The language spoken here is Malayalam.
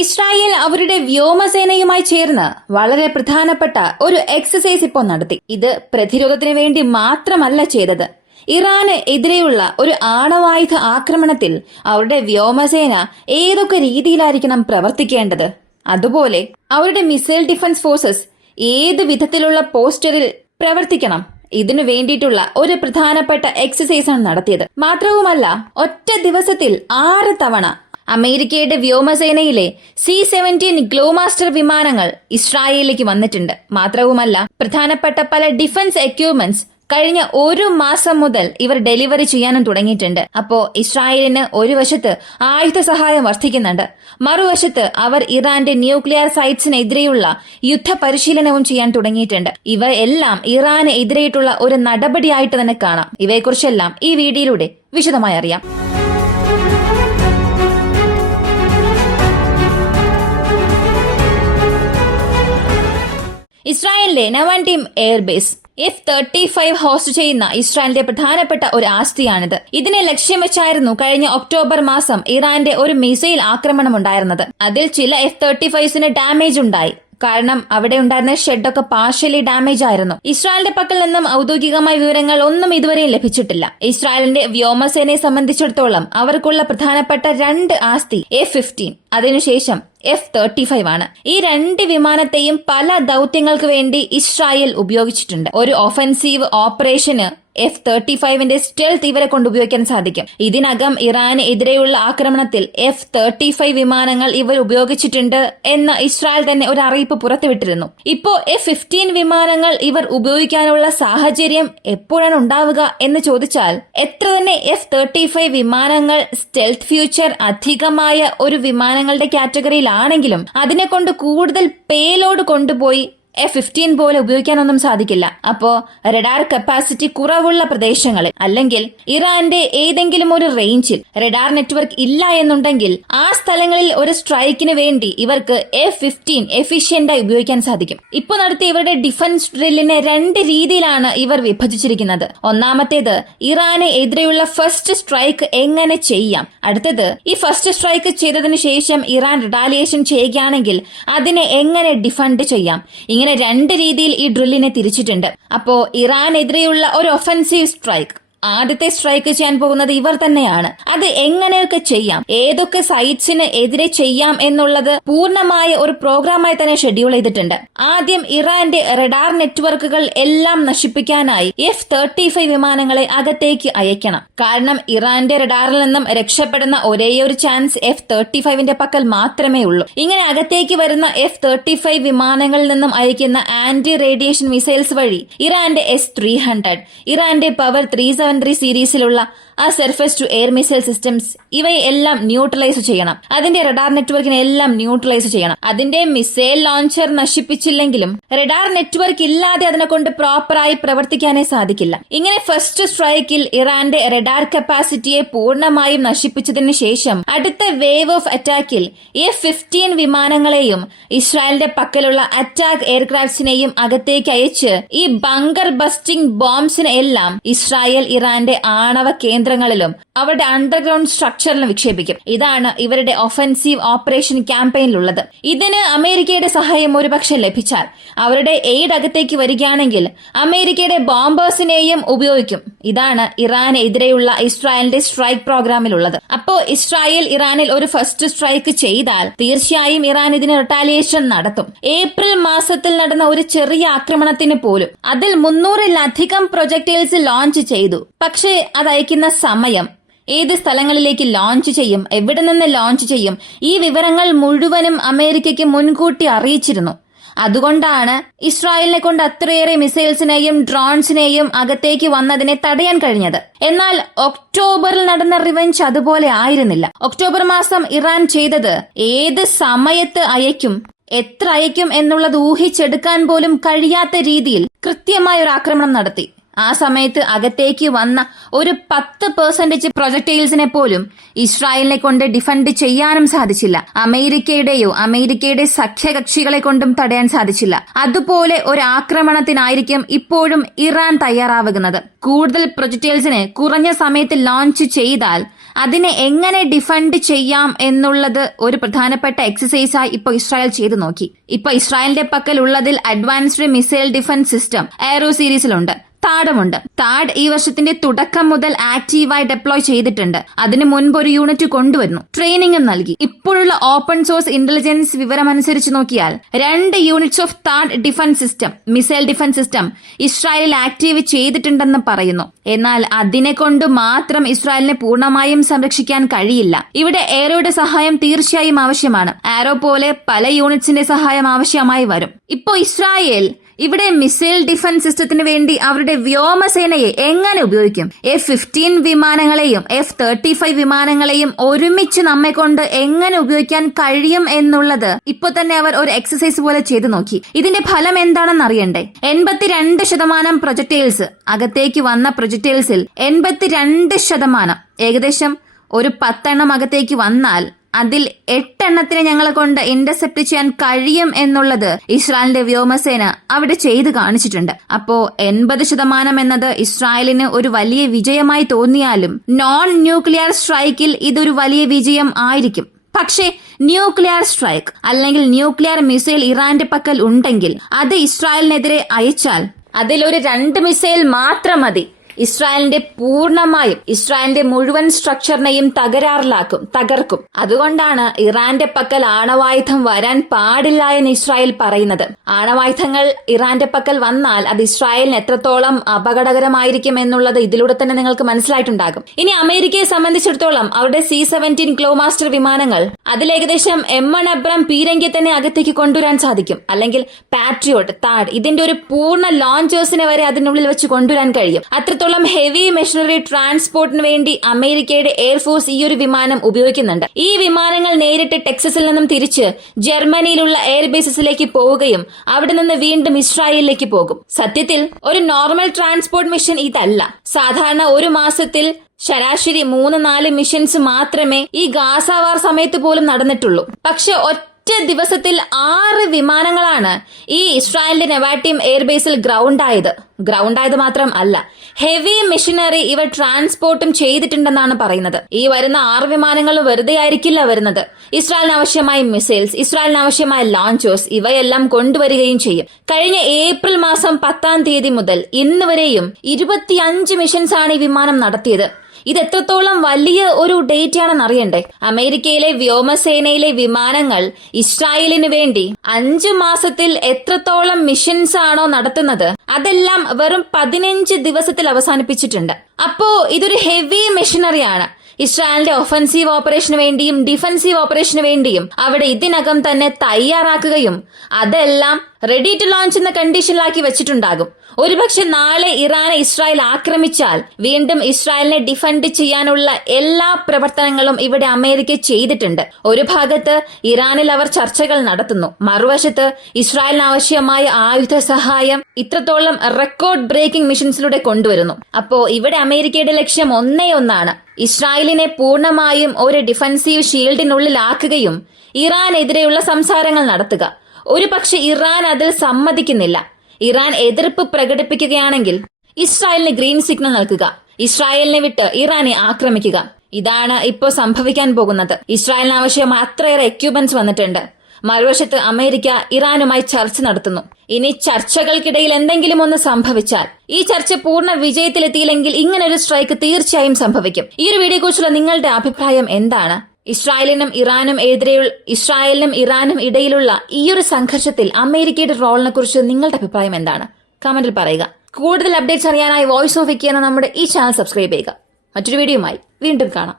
ഇസ്രായേൽ അവരുടെ വ്യോമസേനയുമായി ചേർന്ന് വളരെ പ്രധാനപ്പെട്ട ഒരു എക്സസൈസ് ഇപ്പോൾ നടത്തി. ഇത് പ്രതിരോധത്തിന് വേണ്ടി മാത്രമല്ല ചെയ്തത്. ഇറാന് എതിരെയുള്ള ഒരു ആണവായുധ ആക്രമണത്തിൽ അവരുടെ വ്യോമസേന ഏതൊക്കെ രീതിയിലായിരിക്കണം പ്രവർത്തിക്കേണ്ടത്, അതുപോലെ അവരുടെ മിസൈൽ ഡിഫൻസ് ഫോഴ്സസ് ഏത് വിധത്തിലുള്ള പോസ്റ്ററിൽ പ്രവർത്തിക്കണം, ഇതിനു വേണ്ടിയിട്ടുള്ള ഒരു പ്രധാനപ്പെട്ട എക്സസൈസ് ആണ് നടത്തിയത്. മാത്രവുമല്ല, ഒറ്റ ദിവസത്തിൽ 6 തവണ അമേരിക്കയുടെ വ്യോമസേനയിലെ C-17 ഗ്ലോമാസ്റ്റർ വിമാനങ്ങൾ ഇസ്രായേലിലേക്ക് വന്നിട്ടുണ്ട്. മാത്രവുമല്ല, പ്രധാനപ്പെട്ട പല ഡിഫൻസ് എക്യുപ്മെന്റ്സ് കഴിഞ്ഞ 1 മാസം മുതൽ ഇവർ ഡെലിവറി ചെയ്യാനും തുടങ്ങിയിട്ടുണ്ട്. അപ്പോ ഇസ്രായേലിന് ഒരു വശത്ത് ആയുധ സഹായം വർദ്ധിക്കുന്നുണ്ട്, മറുവശത്ത് അവർ ഇറാന്റെ ന്യൂക്ലിയർ സൈറ്റ്സിനെതിരെയുള്ള യുദ്ധ പരിശീലനവും ചെയ്യാൻ തുടങ്ങിയിട്ടുണ്ട്. ഇവ എല്ലാം ഇറാന് എതിരെയിട്ടുള്ള ഒരു നടപടിയായിട്ട് തന്നെ കാണാം. ഇവയെക്കുറിച്ചെല്ലാം ഈ വീഡിയോയിലൂടെ വിശദമായി അറിയാം. ഇസ്രായേലിലെ നവാൻഡിം എയർബേസ് F-35 ഹോസ്റ്റ് ചെയ്യുന്ന ഇസ്രായേലിന്റെ പ്രധാനപ്പെട്ട ഒരു ആസ്തിയാണിത്. ഇതിനെ ലക്ഷ്യം വെച്ചായിരുന്നു കഴിഞ്ഞ ഒക്ടോബർ മാസം ഇറാന്റെ ഒരു മിസൈൽ ആക്രമണം ഉണ്ടായിരുന്നത്. അതിൽ ചില F-35 ഡാമേജ് ഉണ്ടായി. കാരണം അവിടെ ഉണ്ടായിരുന്ന ഷെഡൊക്കെ പാർഷ്യലി ഡാമേജ് ആയിരുന്നു. ഇസ്രായേലിന്റെ പക്കൽ നിന്നും ഔദ്യോഗികമായ വിവരങ്ങൾ ഒന്നും ഇതുവരെയും ലഭിച്ചിട്ടില്ല. ഇസ്രായേലിന്റെ വ്യോമസേനയെ സംബന്ധിച്ചിടത്തോളം അവർക്കുള്ള പ്രധാനപ്പെട്ട 2 ആസ്തി F-15, അതിനുശേഷം F-35 ആണ്. ഈ 2 വിമാനത്തെയും പല ദൌത്യങ്ങൾക്ക് വേണ്ടി ഇസ്രായേൽ ഉപയോഗിച്ചിട്ടുണ്ട്. ഒരു ഒഫൻസീവ് ഓപ്പറേഷന് F-35 സ്റ്റെൽത്ത് ഇവരെ കൊണ്ട് ഉപയോഗിക്കാൻ സാധിക്കും. ഇതിനകം ഇറാന് എതിരെയുള്ള ആക്രമണത്തിൽ F-35 വിമാനങ്ങൾ ഇവർ ഉപയോഗിച്ചിട്ടുണ്ട് എന്ന് ഇസ്രായേൽ തന്നെ ഒരു അറിയിപ്പ് പുറത്തുവിട്ടിരുന്നു. ഇപ്പോ F-15 വിമാനങ്ങൾ ഇവർ ഉപയോഗിക്കാനുള്ള സാഹചര്യം എപ്പോഴാണ് ഉണ്ടാവുക എന്ന് ചോദിച്ചാൽ, എത്ര തന്നെ F-35 വിമാനങ്ങൾ സ്റ്റെൽത്ത് ഫ്യൂച്ചർ അധികമായ ഒരു വിമാനങ്ങളുടെ കാറ്റഗറിയിലാണെങ്കിലും അതിനെ കൊണ്ട് കൂടുതൽ പേലോഡ് കൊണ്ടുപോയി F-15 പോലെ ഉപയോഗിക്കാനൊന്നും സാധിക്കില്ല. അപ്പോ റഡാർ കപ്പാസിറ്റി കുറവുള്ള പ്രദേശങ്ങളിൽ അല്ലെങ്കിൽ ഇറാന്റെ ഏതെങ്കിലും ഒരു റേഞ്ചിൽ റഡാർ നെറ്റ്വർക്ക് ഇല്ല എന്നുണ്ടെങ്കിൽ ആ സ്ഥലങ്ങളിൽ ഒരു സ്ട്രൈക്കിന് വേണ്ടി ഇവർക്ക് F-15 എഫിഷ്യന്റായി ഉപയോഗിക്കാൻ സാധിക്കും. ഇപ്പോൾ നടത്തിയ ഇവരുടെ ഡിഫൻസ് ഡ്രില്ലിനെ 2 രീതിയിലാണ് ഇവർ വിഭജിച്ചിരിക്കുന്നത്. ഒന്നാമത്തേത് ഇറാന് എതിരെയുള്ള ഫസ്റ്റ് സ്ട്രൈക്ക് എങ്ങനെ ചെയ്യാം, അടുത്തത് ഈ ഫസ്റ്റ് സ്ട്രൈക്ക് ചെയ്തതിനു ശേഷം ഇറാൻ റിട്ടാലിയേഷൻ ചെയ്യുകയാണെങ്കിൽ അതിനെ എങ്ങനെ ഡിഫൻഡ് ചെയ്യാം. ഇങ്ങനെ 2 രീതിയിൽ ഈ ഡ്രില്ലിനെ തിരിച്ചിട്ടുണ്ട്. അപ്പോ ഇറാനെതിരെയുള്ള ഒരു ഒഫൻസീവ് സ്ട്രൈക്ക്, ആദ്യത്തെ സ്ട്രൈക്ക് ചെയ്യാൻ പോകുന്നത് ഇവർ തന്നെയാണ്. അത് എങ്ങനെയൊക്കെ ചെയ്യാം, ഏതൊക്കെ സൈറ്റ്സിന് എതിരെ ചെയ്യാം എന്നുള്ളത് പൂർണ്ണമായ ഒരു പ്രോഗ്രാമായി തന്നെ ഷെഡ്യൂൾ ചെയ്തിട്ടുണ്ട്. ആദ്യം ഇറാന്റെ റഡാർ നെറ്റ്വർക്കുകൾ എല്ലാം നശിപ്പിക്കാനായി F-35 വിമാനങ്ങളെ അകത്തേക്ക് അയക്കണം. കാരണം ഇറാന്റെ റഡാറിൽ നിന്നും രക്ഷപ്പെടുന്ന ഒരേയൊരു ചാൻസ് F-35 പക്കൽ മാത്രമേ ഉള്ളൂ. ഇങ്ങനെ അകത്തേക്ക് വരുന്ന F-35 വിമാനങ്ങളിൽ നിന്നും അയക്കുന്ന ആന്റി റേഡിയേഷൻ മിസൈൽസ് വഴി ഇറാന്റെ S-300, ഇറാന്റെ പവർ 373 സീരീസിലുള്ള ആ surface to air missile systems ഇവയെല്ലാം ന്യൂട്രലൈസ് ചെയ്യണം. അതിന്റെ റഡാർ നെറ്റ്വർക്കിനെ എല്ലാം ന്യൂട്രലൈസ് ചെയ്യണം. അതിന്റെ മിസൈൽ ലോഞ്ചർ നശിപ്പിച്ചില്ലെങ്കിലും റഡാർ നെറ്റ്വർക്ക് ഇല്ലാതെ അതിനെ കൊണ്ട് പ്രോപ്പറായി പ്രവർത്തിക്കാനേ സാധിക്കില്ല. ഇങ്ങനെ ഫസ്റ്റ് സ്ട്രൈക്കിൽ ഇറാന്റെ റഡാർ കപ്പാസിറ്റിയെ പൂർണ്ണമായും നശിപ്പിച്ചതിന് ശേഷം അടുത്ത വേവ് ഓഫ് അറ്റാക്കിൽ F-15 വിമാനങ്ങളെയും ഇസ്രായേലിന്റെ പക്കലുള്ള അറ്റാക്ക് എയർക്രാഫ്റ്റ്സിനെയും അകത്തേക്ക് അയച്ച് ഈ ബങ്കർ ബസ്റ്റിംഗ് ബോംബ്സിനെ എല്ലാം ഇസ്രായേൽ ഇറാന്റെ ആണവ കേന്ദ്രങ്ങളിലും അവരുടെ അണ്ടർഗ്രൗണ്ട് സ്ട്രക്ചറിലും വിക്ഷേപിക്കും. ഇതാണ് ഇവരുടെ ഒഫൻസീവ് ഓപ്പറേഷൻ ക്യാമ്പയിനിലുള്ളത്. ഇതിന് അമേരിക്കയുടെ സഹായം ഒരുപക്ഷെ ലഭിച്ചാൽ, അവരുടെ എയ്ഡ് അകത്തേക്ക് വരികയാണെങ്കിൽ അമേരിക്കയുടെ ബോംബേഴ്സിനെയും ഉപയോഗിക്കും. ഇതാണ് ഇറാനെതിരെയുള്ള ഇസ്രായേലിന്റെ സ്ട്രൈക്ക് പ്രോഗ്രാമിലുള്ളത്. അപ്പോ ഇസ്രായേൽ ഇറാനിൽ ഒരു ഫസ്റ്റ് സ്ട്രൈക്ക് ചെയ്താൽ തീർച്ചയായും ഇറാൻ ഇതിന് റിട്ടാലിയേഷൻ നടത്തും. ഏപ്രിൽ മാസത്തിൽ നടന്ന ഒരു ചെറിയ ആക്രമണത്തിന് പോലും അതിൽ 300-ലധികം പ്രൊജക്ടൈൽസ് ലോഞ്ച് ചെയ്തു. പക്ഷേ അത് അയക്കുന്ന സമയം, ഏത് സ്ഥലങ്ങളിലേക്ക് ലോഞ്ച് ചെയ്യും, എവിടെ നിന്ന് ലോഞ്ച് ചെയ്യും, ഈ വിവരങ്ങൾ മുഴുവനും അമേരിക്കയ്ക്ക് മുൻകൂട്ടി അറിയിച്ചിരുന്നു. അതുകൊണ്ടാണ് ഇസ്രായേലിനെ കൊണ്ട് അത്രയേറെ മിസൈൽസിനെയും ഡ്രോൺസിനെയും അകത്തേക്ക് വന്നതിനെ തടയാൻ കഴിഞ്ഞത്. എന്നാൽ ഒക്ടോബറിൽ നടന്ന റിവെഞ്ച് അതുപോലെ ആയിരുന്നില്ല. ഒക്ടോബർ മാസം ഇറാൻ ചെയ്തത് ഏത് സമയത്ത് അയക്കും, എത്ര അയക്കും എന്നുള്ളത് ഊഹിച്ചെടുക്കാൻ പോലും കഴിയാത്ത രീതിയിൽ കൃത്യമായ ഒരു ആക്രമണം നടത്തി. ആ സമയത്ത് അകത്തേക്ക് വന്ന ഒരു 10% പ്രൊജക്ടൈൽസിനെ പോലും ഇസ്രായേലിനെ കൊണ്ട് ഡിഫൻഡ് ചെയ്യാനും സാധിച്ചില്ല. അമേരിക്കയുടെ സഖ്യകക്ഷികളെ കൊണ്ടും തടയാൻ സാധിച്ചില്ല. അതുപോലെ ഒരു ആക്രമണത്തിനായിരിക്കും ഇപ്പോഴും ഇറാൻ തയ്യാറാവുന്നത്. കൂടുതൽ പ്രൊജക്ടൈൽസിനെ കുറഞ്ഞ സമയത്ത് ലോഞ്ച് ചെയ്താൽ അതിനെ എങ്ങനെ ഡിഫൻഡ് ചെയ്യാം എന്നുള്ളത് ഒരു പ്രധാനപ്പെട്ട എക്സസൈസായി ഇപ്പൊ ഇസ്രായേൽ ചെയ്തു നോക്കി. ഇപ്പൊ ഇസ്രായേലിന്റെ പക്കൽ ഉള്ളതിൽ advanced missile defence system Arrow സീരീസിലുണ്ട്. താഡുമുണ്ട്. താഡ് ഈ വർഷത്തിന്റെ തുടക്കം മുതൽ ആക്റ്റീവായി ഡെപ്ലോയ് ചെയ്തിട്ടുണ്ട്. അതിന് മുൻപ് ഒരു യൂണിറ്റ് കൊണ്ടുവരുന്നു, ട്രെയിനിങ്ങും നൽകി. ഇപ്പോഴുള്ള ഓപ്പൺ സോഴ്സ് ഇന്റലിജൻസ് വിവരമനുസരിച്ച് നോക്കിയാൽ 2 യൂണിറ്റ്സ് ഓഫ് താഡ് defence system, missile defence system ഇസ്രായേലിൽ ആക്റ്റീവ് ചെയ്തിട്ടുണ്ടെന്ന് പറയുന്നു. എന്നാൽ അതിനെ കൊണ്ട് മാത്രം ഇസ്രായേലിനെ പൂർണ്ണമായും സംരക്ഷിക്കാൻ കഴിയില്ല. ഇവിടെ എയ്റോയുടെ സഹായം തീർച്ചയായും ആവശ്യമാണ്. ആരോ പോലെ പല യൂണിറ്റ്സിന്റെ സഹായം ആവശ്യമായി വരും. ഇപ്പോ ഇസ്രായേൽ ഇവിടെ മിസൈൽ ഡിഫൻസ് സിസ്റ്റത്തിന് വേണ്ടി അവരുടെ വ്യോമസേനയെ എങ്ങനെ ഉപയോഗിക്കും? F-15 വിമാനങ്ങളെയും F-35 വിമാനങ്ങളെയും ഒരുമിച്ച് നമ്മെ കൊണ്ട് എങ്ങനെ ഉപയോഗിക്കാൻ കഴിയും എന്നുള്ളത് ഇപ്പൊ തന്നെ അവർ ഒരു എക്സസൈസ് പോലെ ചെയ്തു നോക്കി. ഇതിന്റെ ഫലം എന്താണെന്ന് അറിയണ്ടേ? 82% പ്രൊജക്ടൈൽസ്, അകത്തേക്ക് വന്ന പ്രൊജക്ടൈൽസിൽ 82%, ഏകദേശം ഒരു 10 എണ്ണം അകത്തേക്ക് വന്നാൽ അതിൽ 8 എണ്ണത്തിനെ ഞങ്ങളെ കൊണ്ട് ഇന്റർസെപ്റ്റ് ചെയ്യാൻ കഴിയും എന്നുള്ളത് ഇസ്രായേലിന്റെ വ്യോമസേന അവിടെ ചെയ്തു കാണിച്ചിട്ടുണ്ട്. അപ്പോ 80% എന്നത് ഇസ്രായേലിന് ഒരു വലിയ വിജയമായി തോന്നിയാലും നോൺ ന്യൂക്ലിയർ സ്ട്രൈക്കിൽ ഇതൊരു വലിയ വിജയം ആയിരിക്കും. പക്ഷേ ന്യൂക്ലിയർ സ്ട്രൈക്ക് അല്ലെങ്കിൽ ന്യൂക്ലിയർ മിസൈൽ ഇറാന്റെ പക്കൽ ഉണ്ടെങ്കിൽ അത് ഇസ്രായേലിനെതിരെ അയച്ചാൽ അതിലൊരു 2 മിസൈൽ മാത്രം മതി ഇസ്രായേലിന്റെ മുഴുവൻ സ്ട്രക്ചറിനെയും തകർക്കും. അതുകൊണ്ടാണ് ഇറാന്റെ പക്കൽ ആണവായുധം വരാൻ പാടില്ല എന്ന് ഇസ്രായേൽ പറയുന്നത്. ആണവായുധങ്ങൾ ഇറാന്റെ പക്കൽ വന്നാൽ അത് ഇസ്രായേലിന് എത്രത്തോളം അപകടകരമായിരിക്കും എന്നുള്ളത് ഇതിലൂടെ തന്നെ നിങ്ങൾക്ക് മനസ്സിലായിട്ടുണ്ടാകും. ഇനി അമേരിക്കയെ സംബന്ധിച്ചിടത്തോളം അവരുടെ C-17 ഗ്ലോമാസ്റ്റർ വിമാനങ്ങൾ അതിലേകദേശം M1 അബ്രം പീരങ്കിയെ തന്നെ അകത്തേക്ക് കൊണ്ടുവരാൻ സാധിക്കും. അല്ലെങ്കിൽ പാട്രിയോട്ട്, താഡ്, ഇതിന്റെ ഒരു പൂർണ്ണ ലോഞ്ചേഴ്സിനെ വരെ അതിനുള്ളിൽ വെച്ച് കൊണ്ടുവരാൻ കഴിയും. ഹെവി മെഷീനറി ട്രാൻസ്പോർട്ടിന് വേണ്ടി അമേരിക്കയുടെ എയർഫോഴ്സ് ഈ ഒരു വിമാനം ഉപയോഗിക്കുന്നുണ്ട്. ഈ വിമാനങ്ങൾ നേരിട്ട് ടെക്സസിൽ നിന്നും തിരിച്ച് ജർമ്മനിയിലുള്ള എയർബേസസിലേക്ക് പോവുകയും അവിടെ നിന്ന് വീണ്ടും ഇസ്രായേലിലേക്ക് പോകും. സത്യത്തിൽ ഒരു നോർമൽ ട്രാൻസ്പോർട്ട് മിഷൻ ഇതല്ല. സാധാരണ ഒരു മാസത്തിൽ ശരാശരി 3-4 മിഷൻസ് മാത്രമേ ഈ ഗാസ വാർ സമയത്ത് പോലും നടന്നിട്ടുള്ളൂ. പക്ഷെ ഒറ്റ ദിവസത്തിൽ 6 വിമാനങ്ങളാണ് ഈ ഇസ്രായേലിന്റെ നെവാട്ടിയം എയർബേസിൽ ഗ്രൗണ്ട് ആയത് മാത്രം അല്ല, ഹെവി മെഷീനറി ഇവർ ട്രാൻസ്പോർട്ടും ചെയ്തിട്ടുണ്ടെന്നാണ് പറയുന്നത്. ഈ വരുന്ന 6 വിമാനങ്ങൾ വെറുതെ ആയിരിക്കില്ല വരുന്നത്. ഇസ്രായേലിന് ആവശ്യമായ മിസൈൽസ്, ഇസ്രായേലിന് ആവശ്യമായ ലോഞ്ചേഴ്സ് ഇവയെല്ലാം കൊണ്ടുവരികയും ചെയ്യും. കഴിഞ്ഞ ഏപ്രിൽ മാസം 10-ാം തീയതി മുതൽ ഇന്ന് വരെയും 25 മിഷൻസ് ആണ് ഈ വിമാനം നടത്തിയത്. ഇത് എത്രത്തോളം വലിയ ഒരു ഡേറ്റ് ആണെന്ന് അറിയണ്ടേ? അമേരിക്കയിലെ വ്യോമസേനയിലെ വിമാനങ്ങൾ ഇസ്രായേലിന് വേണ്ടി 5 മാസത്തിൽ എത്രത്തോളം മിഷൻസ് ആണോ നടത്തുന്നത് അതെല്ലാം വെറും 15 ദിവസത്തിൽ അവസാനിപ്പിച്ചിട്ടുണ്ട്. അപ്പോ ഇതൊരു ഹെവി മെഷീനറിയാണ്. ഇസ്രായേലിന്റെ ഒഫൻസീവ് ഓപ്പറേഷന് വേണ്ടിയും ഡിഫൻസീവ് ഓപ്പറേഷന് വേണ്ടിയും അവിടെ ഇതിനകം തന്നെ തയ്യാറാക്കുകയും അതെല്ലാം റെഡി ടു ലോഞ്ച് എന്ന കണ്ടീഷനിലാക്കി വെച്ചിട്ടുണ്ടാകും. ഒരുപക്ഷെ നാളെ ഇറാനെ ഇസ്രായേൽ ആക്രമിച്ചാൽ വീണ്ടും ഇസ്രായേലിനെ ഡിഫൻഡ് ചെയ്യാനുള്ള എല്ലാ പ്രവർത്തനങ്ങളും ഇവിടെ അമേരിക്ക ചെയ്തിട്ടുണ്ട്. ഒരു ഭാഗത്ത് ഇറാനിൽ അവർ ചർച്ചകൾ നടത്തുന്നു, മറുവശത്ത് ഇസ്രായേലിന് ആവശ്യമായ ആയുധ സഹായം ഇത്രത്തോളം റെക്കോർഡ് ബ്രേക്കിംഗ് മിഷൻസിലൂടെ കൊണ്ടുവരുന്നു. അപ്പോ ഇവിടെ അമേരിക്കയുടെ ലക്ഷ്യം ഒന്നാണ്, ഇസ്രായേലിനെ പൂർണ്ണമായും ഒരു ഡിഫൻസീവ് ഷീൽഡിനുള്ളിലാക്കുകയും ഇറാനെതിരെയുള്ള സംസാരങ്ങൾ നടത്തുക. ഒരു പക്ഷെ ഇറാൻ അതിൽ സമ്മതിക്കുന്നില്ല. ഇറാൻ എതിർപ്പ് പ്രകടിപ്പിക്കുകയാണെങ്കിൽ ഇസ്രായേലിന് ഗ്രീൻ സിഗ്നൽ നൽകുക, ഇസ്രായേലിനെ വിട്ട് ഇറാനെ ആക്രമിക്കുക. ഇതാണ് ഇപ്പോൾ സംഭവിക്കാൻ പോകുന്നത്. ഇസ്രായേലിന് ആവശ്യമായ അത്രയേറെ എക്യുപ്മെന്റ്സ് വന്നിട്ടുണ്ട്. മറുവശത്ത് അമേരിക്ക ഇറാനുമായി ചർച്ച നടത്തുന്നു. ഇനി ചർച്ചകൾക്കിടയിൽ എന്തെങ്കിലും ഒന്ന് സംഭവിച്ചാൽ, ഈ ചർച്ച പൂർണ്ണ വിജയത്തിലെത്തിയില്ലെങ്കിൽ ഇങ്ങനൊരു സ്ട്രൈക്ക് തീർച്ചയായും സംഭവിക്കും. ഈ ഒരു വീഡിയോയെക്കുറിച്ചുള്ള നിങ്ങളുടെ അഭിപ്രായം എന്താണ്? ഇസ്രായേലിനും ഇറാനും ഇടയിലുള്ള ഈ ഒരു സംഘർഷത്തിൽ അമേരിക്കയുടെ റോളിനെ കുറിച്ച് നിങ്ങളുടെ അഭിപ്രായം എന്താണ്? കമന്റിൽ പറയുക. കൂടുതൽ അപ്ഡേറ്റ്സ് അറിയാനായി വോയിസ് ഓഫ് വിക്കി എന്ന നമ്മുടെ ഈ ചാനൽ സബ്സ്ക്രൈബ് ചെയ്യുക. മറ്റൊരു വീഡിയോയുമായി വീണ്ടും കാണാം.